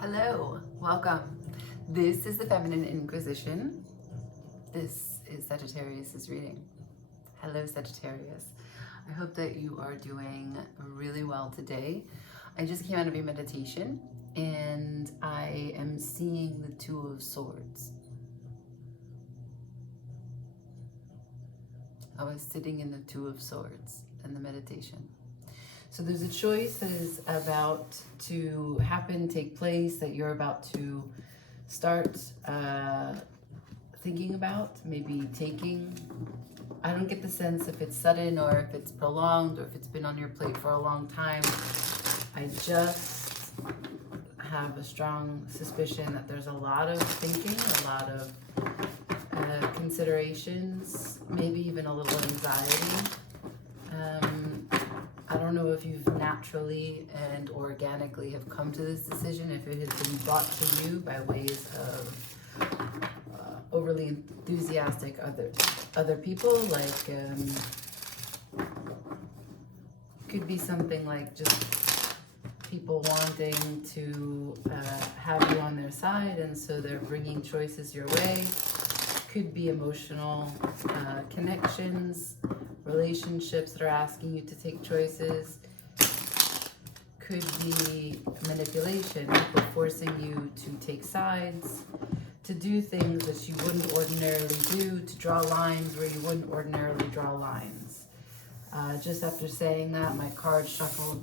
Hello, welcome. This is the Feminine Inquisition. This is Sagittarius's reading. Hello, Sagittarius. I hope that you are doing really well today. I just came out of a meditation and I am seeing the Two of Swords. I was sitting in the Two of Swords in the meditation. So there's a choice that is about to happen, take place, that you're about to start thinking about, maybe taking. I don't get the sense if it's sudden or if it's prolonged or if it's been on your plate for a long time. I just have a strong suspicion that there's a lot of thinking, a lot of considerations, maybe even a little anxiety. I don't know if you've naturally and organically have come to this decision, if it has been brought to you by ways of overly enthusiastic other people, like could be something like just people wanting to have you on their side, and so they're bringing choices your way. Could be emotional connections, relationships that are asking you to take choices. Could be manipulation, people forcing you to take sides, to do things that you wouldn't ordinarily do, to draw lines where you wouldn't ordinarily draw lines. Just after saying that, my cards shuffled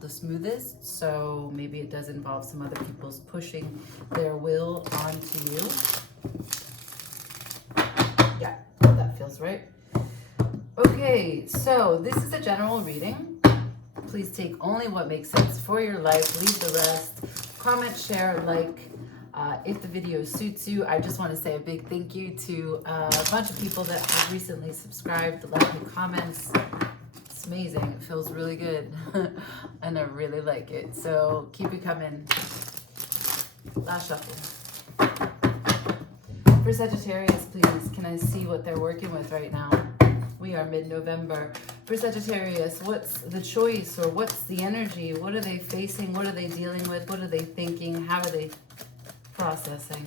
the smoothest, so maybe it does involve some other people's pushing their will onto you. Yeah, that feels right. Okay, so this is a general reading. Please take only what makes sense for your life. Leave the rest. Comment, share, like. If the video suits you, I just want to say a big thank you to a bunch of people that have recently subscribed, left me comments. It's amazing. It feels really good. And I really like it. So keep it coming. Last shuffle. For Sagittarius, please, can I see what they're working with right now? We are mid-November. For Sagittarius, what's the choice or what's the energy? What are they facing? What are they dealing with? What are they thinking? How are they processing?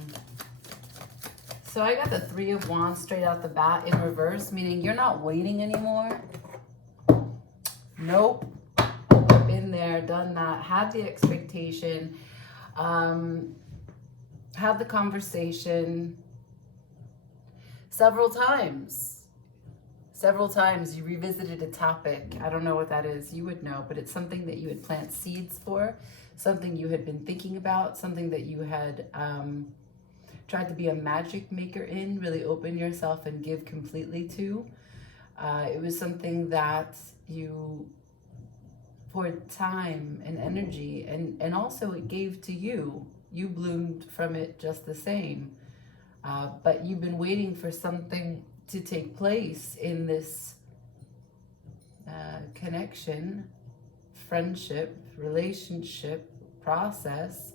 So I got the Three of Wands straight out the bat in reverse, meaning you're not waiting anymore. Nope. Been there, done that, had the expectation, had the conversation several times. Several times you revisited a topic. I don't know what that is. You would know, but it's something that you had planted seeds for, something you had been thinking about, something that you had tried to be a magic maker in, really open yourself and give completely to. It was something that you poured time and energy, and also it gave to you. You bloomed from it just the same. But you've been waiting for something to take place in this connection, friendship, relationship process,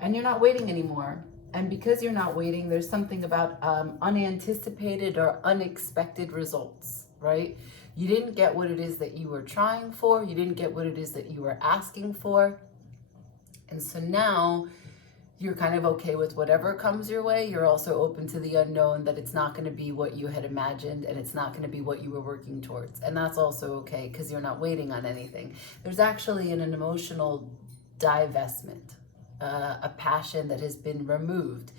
and you're not waiting anymore. And because you're not waiting, there's something about unanticipated or unexpected results, right? You didn't get what it is that you were trying for. You didn't get what it is that you were asking for. And so now you're kind of okay with whatever comes your way. You're also open to the unknown, that it's not going to be what you had imagined and it's not going to be what you were working towards. And that's also okay because you're not waiting on anything. There's actually an emotional divestment, a passion that has been removed.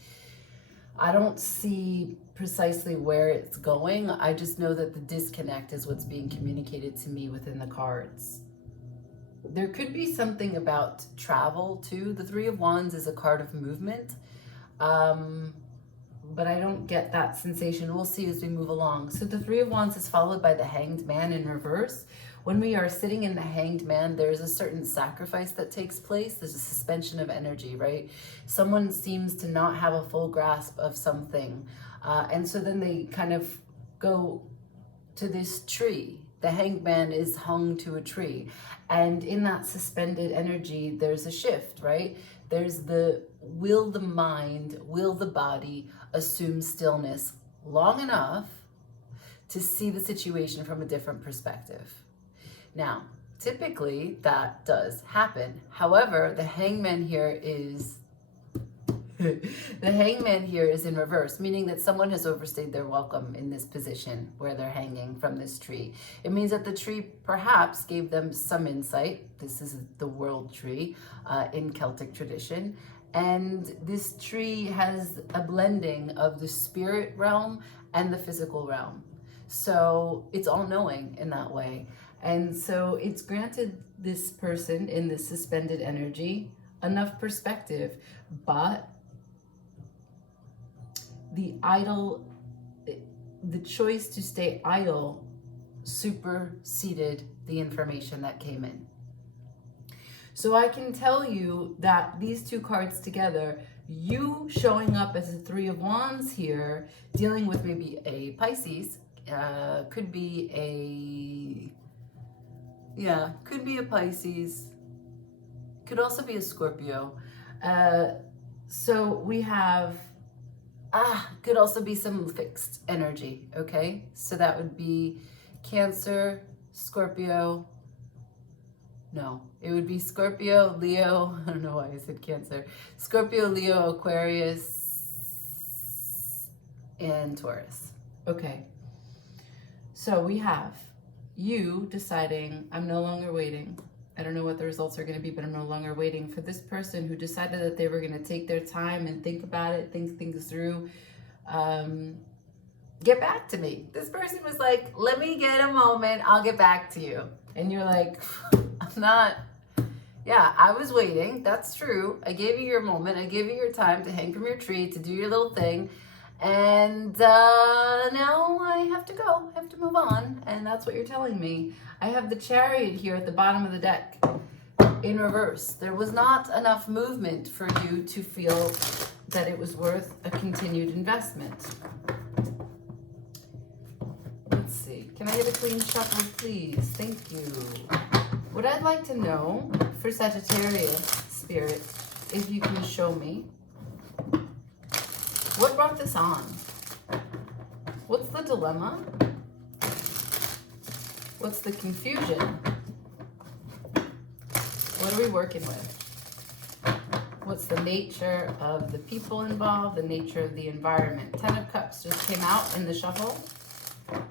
I don't see precisely where it's going. I just know that the disconnect is what's being communicated to me within the cards. There could be something about travel too. The Three of Wands is a card of movement, but I don't get that sensation. We'll see as we move along. So the Three of Wands is followed by the Hanged Man in reverse. When we are sitting in the Hanged Man, there's a certain sacrifice that takes place. There's a suspension of energy, right? Someone seems to not have a full grasp of something, and so then they kind of go to this tree. The Hanged Man is hung to a tree. And in that suspended energy, there's a shift, right? There's the will the mind, will the body assume stillness long enough to see the situation from a different perspective. Now, typically that does happen. However, the hangman here is the hangman here is in reverse, meaning that someone has overstayed their welcome in this position where they're hanging from this tree. It means that the tree perhaps gave them some insight. This is the world tree in Celtic tradition. And this tree has a blending of the spirit realm and the physical realm. So it's all knowing in that way. And so it's granted this person in this suspended energy enough perspective, but the choice to stay idle superseded the information that came in. So I can tell you that these two cards together, you showing up as a Three of Wands here, dealing with maybe a Pisces, could be a Pisces, could also be a Scorpio. So we have, could also be some fixed energy, okay? So that would be Cancer, Scorpio. No, it would be Scorpio, Leo. I don't know why I said Cancer. Scorpio, Leo, Aquarius, and Taurus. Okay. So we have you deciding, I'm no longer waiting. I don't know what the results are going to be, but I'm no longer waiting for this person who decided that they were going to take their time and think about it, think things through, get back to me. This person was like, let me get a moment, I'll get back to you. And you're like, I was waiting. That's true. I gave you your moment. I gave you your time to hang from your tree, to do your little thing. And now I have to go. I have to move on. And that's what you're telling me. I have the Chariot here at the bottom of the deck in reverse. There was not enough movement for you to feel that it was worth a continued investment. Let's see. Can I get a clean shuffle, please? Thank you. What I'd like to know for Sagittarius spirit, if you can show me, what brought this on? What's the dilemma? What's the confusion? What are we working with? What's the nature of the people involved, the nature of the environment? 10 of Cups just came out in the shuffle,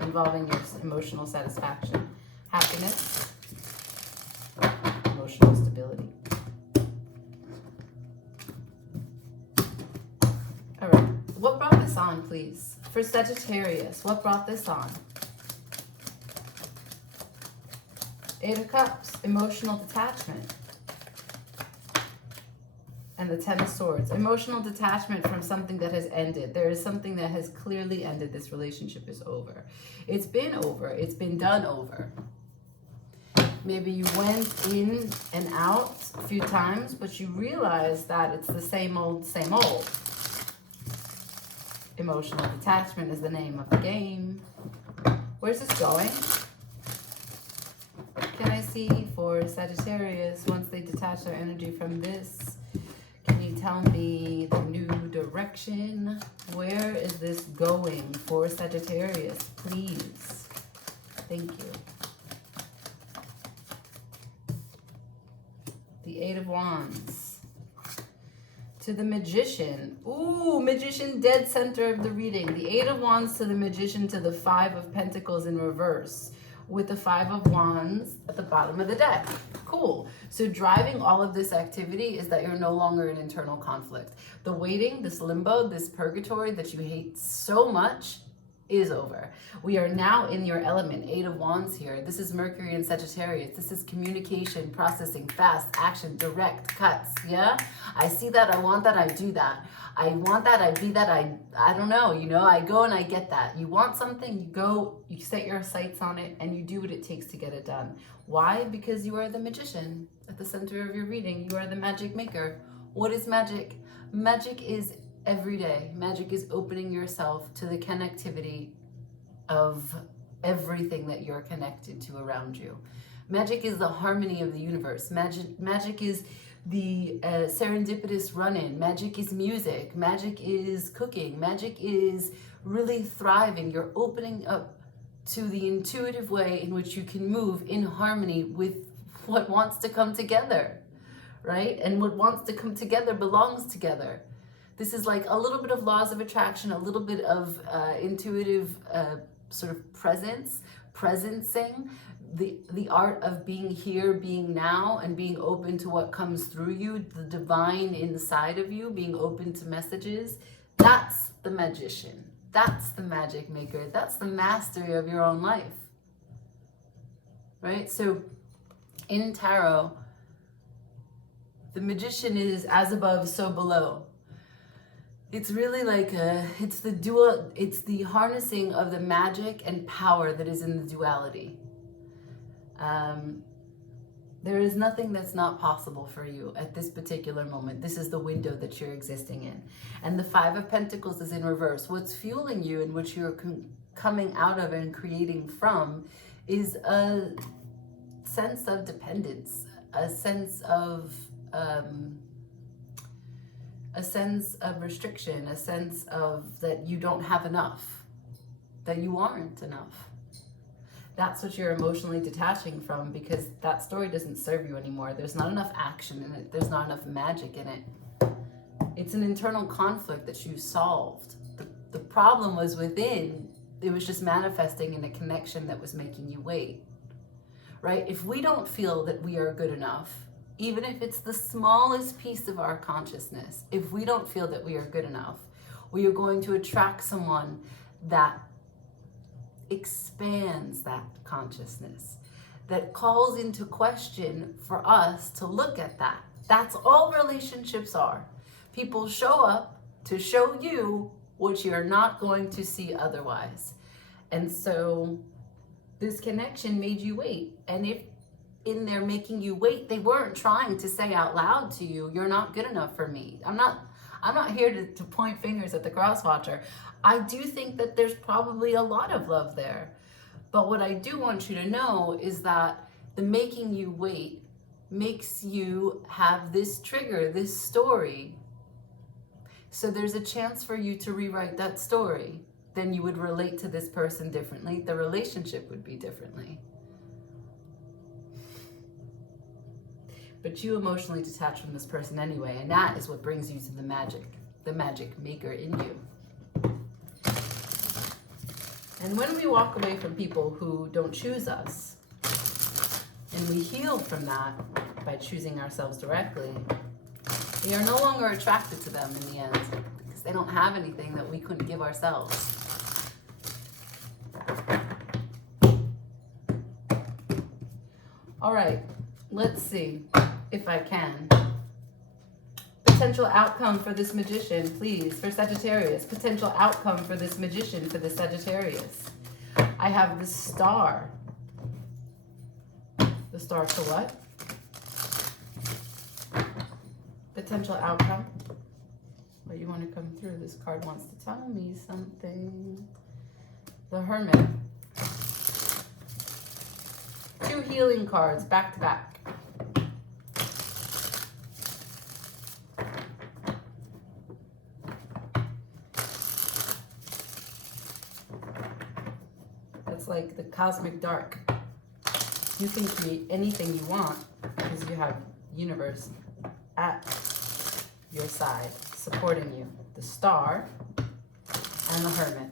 involving your emotional satisfaction, happiness, emotional stability. All right, what brought this on, please? For Sagittarius, what brought this on? 8 of Cups, emotional detachment. And the 10 of Swords, emotional detachment from something that has ended. There is something that has clearly ended. This relationship is over. It's been over. It's been done over. Maybe you went in and out a few times, but you realize that it's the same old, same old. Emotional detachment is the name of the game. Where's this going? Can I see for Sagittarius, once they detach their energy from this, can you tell me the new direction? Where is this going for Sagittarius, please? Thank you. The 8 of Wands. To the Magician. Ooh, Magician dead center of the reading. The 8 of Wands to the Magician to the 5 of Pentacles in reverse, with the 5 of Wands at the bottom of the deck. Cool. So driving all of this activity is that you're no longer in internal conflict. The waiting, this limbo, this purgatory that you hate so much is over. We are now in your element, 8 of Wands here. This is Mercury and Sagittarius. This is communication, processing, fast, action, direct, cuts, yeah? I see that, I want that, I do that. I want that, I be that, I don't know, you know, I go and I get that. You want something, you go, you set your sights on it, and you do what it takes to get it done. Why? Because you are the magician at the center of your reading. You are the magic maker. What is magic? Magic is every day. Magic is opening yourself to the connectivity of everything that you're connected to around you. Magic is the harmony of the universe. Magic is the serendipitous run-in. Magic is music. Magic is cooking. Magic is really thriving. You're opening up to the intuitive way in which you can move in harmony with what wants to come together, right? And what wants to come together belongs together. This is like a little bit of laws of attraction, a little bit of intuitive sort of presencing, the art of being here, being now, and being open to what comes through you, the divine inside of you, being open to messages. That's the magician. That's the magic maker. That's the mastery of your own life, right? So in tarot, the magician is as above, so below. It's really like it's the harnessing of the magic and power that is in the duality. There is nothing that's not possible for you at this particular moment. This is the window that you're existing in. And the Five of Pentacles is in reverse. What's fueling you and what you're coming out of and creating from is a sense of dependence, a sense of restriction, a sense of that you don't have enough, that you aren't enough. That's what you're emotionally detaching from, because that story doesn't serve you anymore. There's not enough action in it. There's not enough magic in it. It's an internal conflict that you solved. The problem was within. It was just manifesting in a connection that was making you wait, right? If we don't feel that we are good enough, even if it's the smallest piece of our consciousness, if we don't feel that we are good enough, we are going to attract someone that expands that consciousness, that calls into question for us to look at that. That's all relationships are. People show up to show you what you're not going to see otherwise. And so this connection made you wait. And if in there making you wait, they weren't trying to say out loud to you, you're not good enough for me. I'm not here to point fingers at the crosswatcher. I do think that there's probably a lot of love there. But what I do want you to know is that the making you wait makes you have this trigger, this story. So there's a chance for you to rewrite that story. Then you would relate to this person differently. The relationship would be differently. But you emotionally detach from this person anyway, and that is what brings you to the magic maker in you. And when we walk away from people who don't choose us, and we heal from that by choosing ourselves directly, we are no longer attracted to them in the end, because they don't have anything that we couldn't give ourselves. All right, let's see if I can. Potential outcome for this magician, please, for Sagittarius. Potential outcome for this magician, for the Sagittarius. I have the Star. The Star for what? Potential outcome. What you want to come through? This card wants to tell me something. The Hermit. 2 healing cards back to back. Like the cosmic dark. You can create anything you want because you have universe at your side supporting you. The Star and the Hermit.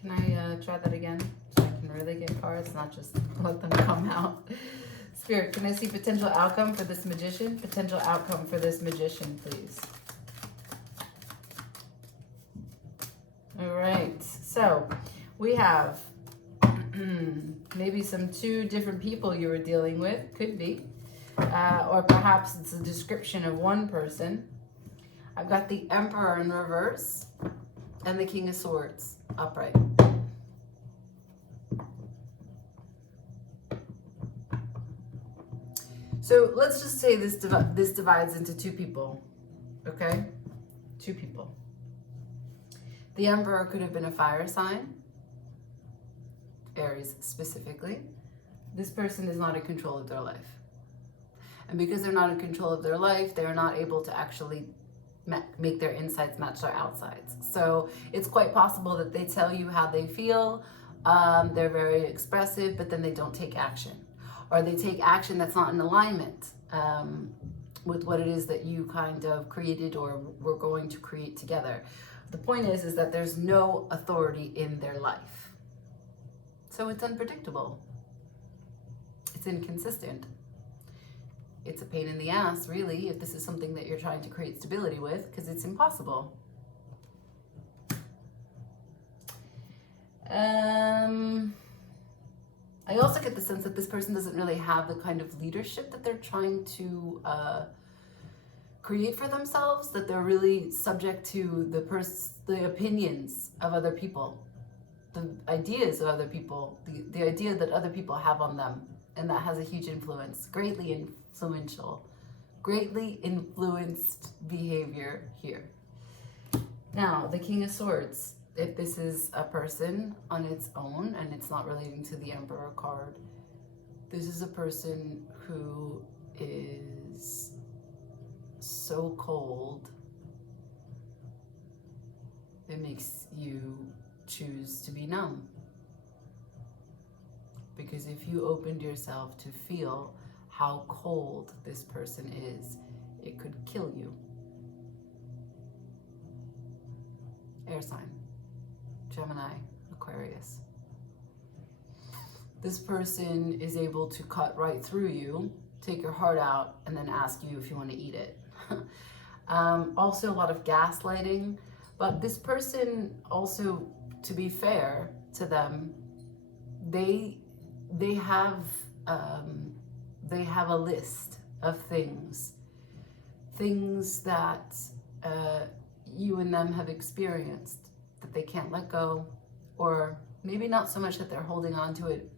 Can I try that again so I can really get cards, not just let them come out? Spirit, can I see potential outcome for this magician? Potential outcome for this magician, please. All right, so we have maybe some 2 different people you were dealing with, could be, or perhaps it's a description of one person. I've got the Emperor in reverse and the King of Swords upright. So let's just say this divides into 2 people, okay? 2 people. The Emperor could have been a fire sign, Aries specifically. This person is not in control of their life. And because they're not in control of their life, they're not able to actually make their insides match their outsides. So it's quite possible that they tell you how they feel. They're very expressive, but then they don't take action. or they take action that's not in alignment with what it is that you kind of created or were going to create together. The point is that there's no authority in their life. So it's unpredictable. It's inconsistent. It's a pain in the ass, really, if this is something that you're trying to create stability with, because it's impossible. I also get the sense that this person doesn't really have the kind of leadership that they're trying to create for themselves, that they're really subject to the opinions of other people, the ideas of other people, the idea that other people have on them, and that has a huge influence, greatly influential, greatly influenced behavior here. Now, the King of Swords. If this is a person on its own and it's not relating to the Emperor card, this is a person who is so cold, it makes you choose to be numb. Because if you opened yourself to feel how cold this person is, it could kill you. Air sign. Gemini, Aquarius. This person is able to cut right through you, take your heart out, and then ask you if you want to eat it. Also a lot of gaslighting, but this person also, to be fair to them, they have a list of things that you and them have experienced that they can't let go, or maybe not so much that they're holding on to it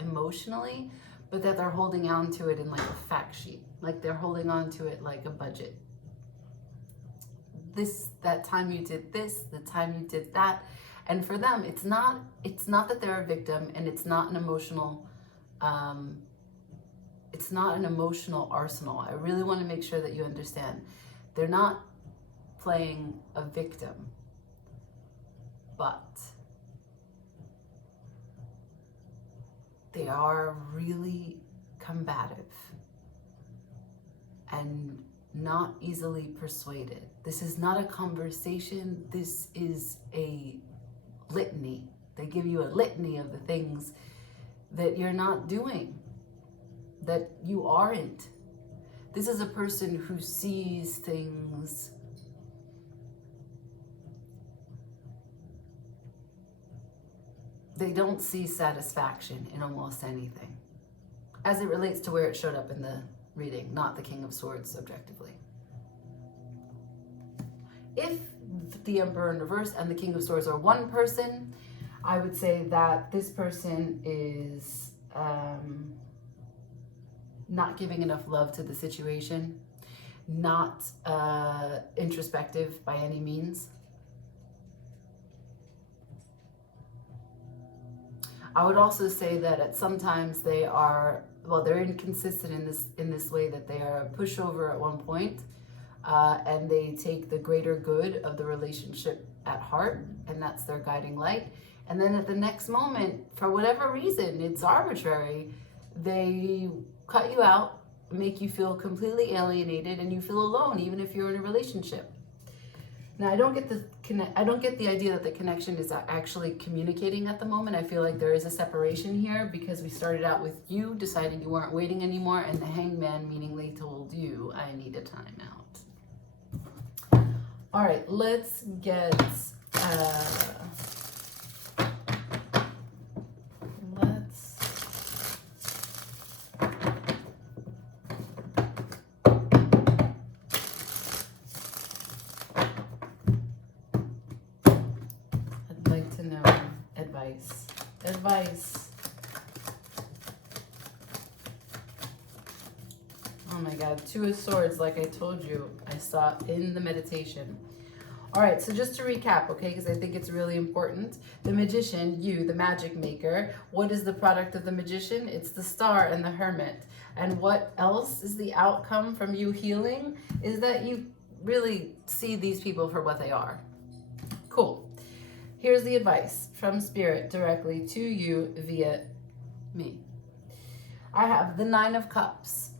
emotionally, but that they're holding on to it in like a fact sheet, like they're holding on to it like a budget. That time you did this, the time you did that. And for them, it's not that they're a victim, and it's not an emotional arsenal. I really want to make sure that you understand. They're not playing a victim, but they are really combative and not easily persuaded. This is not a conversation. This is a litany. They give you a litany of the things that you're not doing, that you aren't. This is a person who sees things they don't see satisfaction in almost anything, as it relates to where it showed up in the reading, not the King of Swords subjectively. If the Emperor in reverse and the King of Swords are one person, I would say that this person is not giving enough love to the situation, not introspective by any means. I would also say that at sometimes they're inconsistent in this way, that they are a pushover at one point, and they take the greater good of the relationship at heart, and that's their guiding light. And then at the next moment, for whatever reason, it's arbitrary, they cut you out, make you feel completely alienated, and you feel alone even if you're in a relationship. Now, I don't get the idea that the connection is actually communicating at the moment. I feel like there is a separation here, because we started out with you deciding you weren't waiting anymore, and the Hangman, meaning they told you, I need a timeout. All right, let's get advice. Oh my God, Two of Swords, like I told you, I saw in the meditation. All right, so just to recap, okay, because I think it's really important. The Magician, you, the magic maker. What is the product of the Magician? It's the Star and the Hermit. And what else is the outcome from you healing? Is that you really see these people for what they are. Cool. Here's the advice from Spirit directly to you via me. I have the Nine of Cups.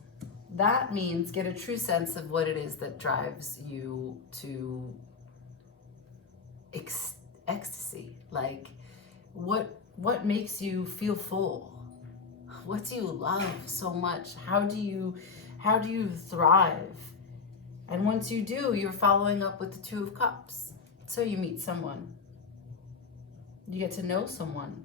That means get a true sense of what it is that drives you to ecstasy. Like, what makes you feel full? What do you love so much? How do you thrive? And once you do, you're following up with the Two of Cups. So you meet someone. You get to know someone.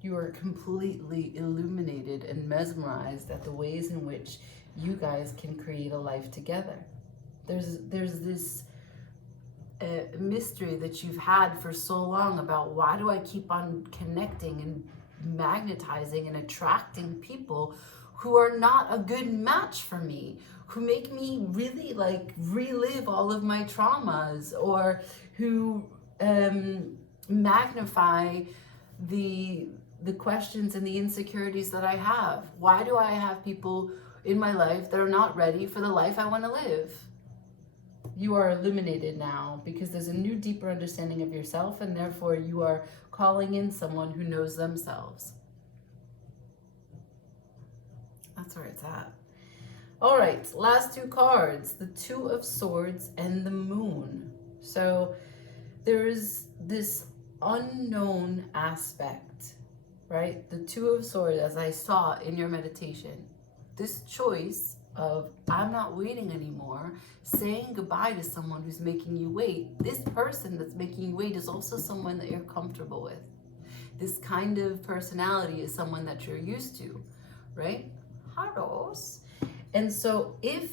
You are completely illuminated and mesmerized at the ways in which you guys can create a life together. There's this mystery that you've had for so long about, why do I keep on connecting and magnetizing and attracting people who are not a good match for me, who make me really like relive all of my traumas, or who magnify the questions and the insecurities that I have. Why do I have people in my life that are not ready for the life I want to live? You are illuminated now because there's a new, deeper understanding of yourself, and therefore you are calling in someone who knows themselves. That's where it's at. All right, last two cards, the Two of Swords and the Moon. So there's this unknown aspect, right? The Two of Swords, as I saw in your meditation, this choice of, I'm not waiting anymore, saying goodbye to someone who's making you wait. This person that's making you wait is also someone that you're comfortable with. This kind of personality is someone that you're used to, right? Haros. And so if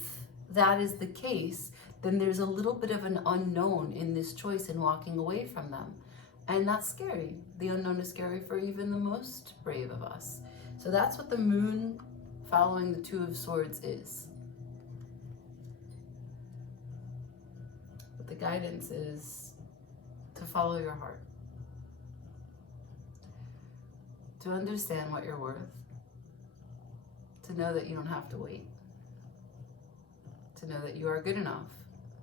that is the case, then there's a little bit of an unknown in this choice in walking away from them. And that's scary. The unknown is scary for even the most brave of us. So that's what the Moon following the Two of Swords is. But the guidance is to follow your heart. To understand what you're worth. To know that you don't have to wait. To know that you are good enough.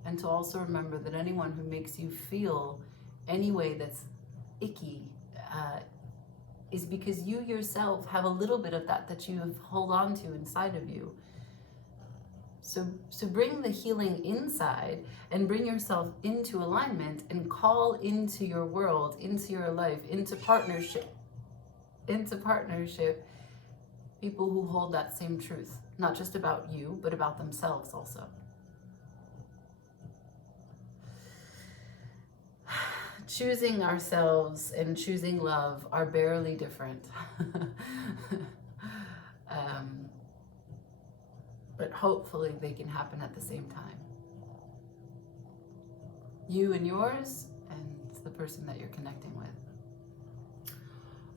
And to also remember that anyone who makes you feel any way that's icky is because you yourself have a little bit of that you hold on to inside of you. So bring the healing inside and bring yourself into alignment and call into your world, into your life, into partnership, people who hold that same truth, not just about you, but about themselves also. Choosing ourselves and choosing love are barely different. But hopefully they can happen at the same time. You and yours, and the person that you're connecting with.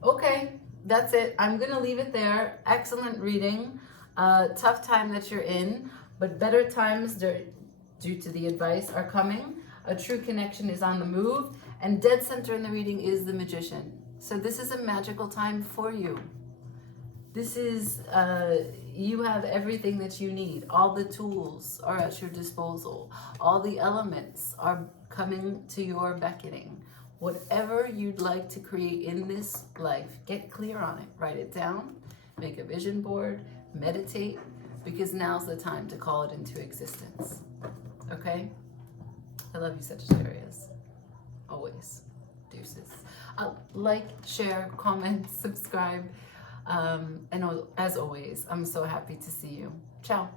Okay, that's it. I'm going to leave it there. Excellent reading. Tough time that you're in, but better times due to the advice are coming. A true connection is on the move. And dead center in the reading is the Magician. So this is a magical time for you. This is, you have everything that you need. All the tools are at your disposal. All the elements are coming to your beckoning. Whatever you'd like to create in this life, get clear on it. Write it down. Make a vision board. Meditate. Because now's the time to call it into existence. Okay? I love you, Sagittarius. Always. Deuces. Like, share, comment, subscribe. And as always, I'm so happy to see you. Ciao.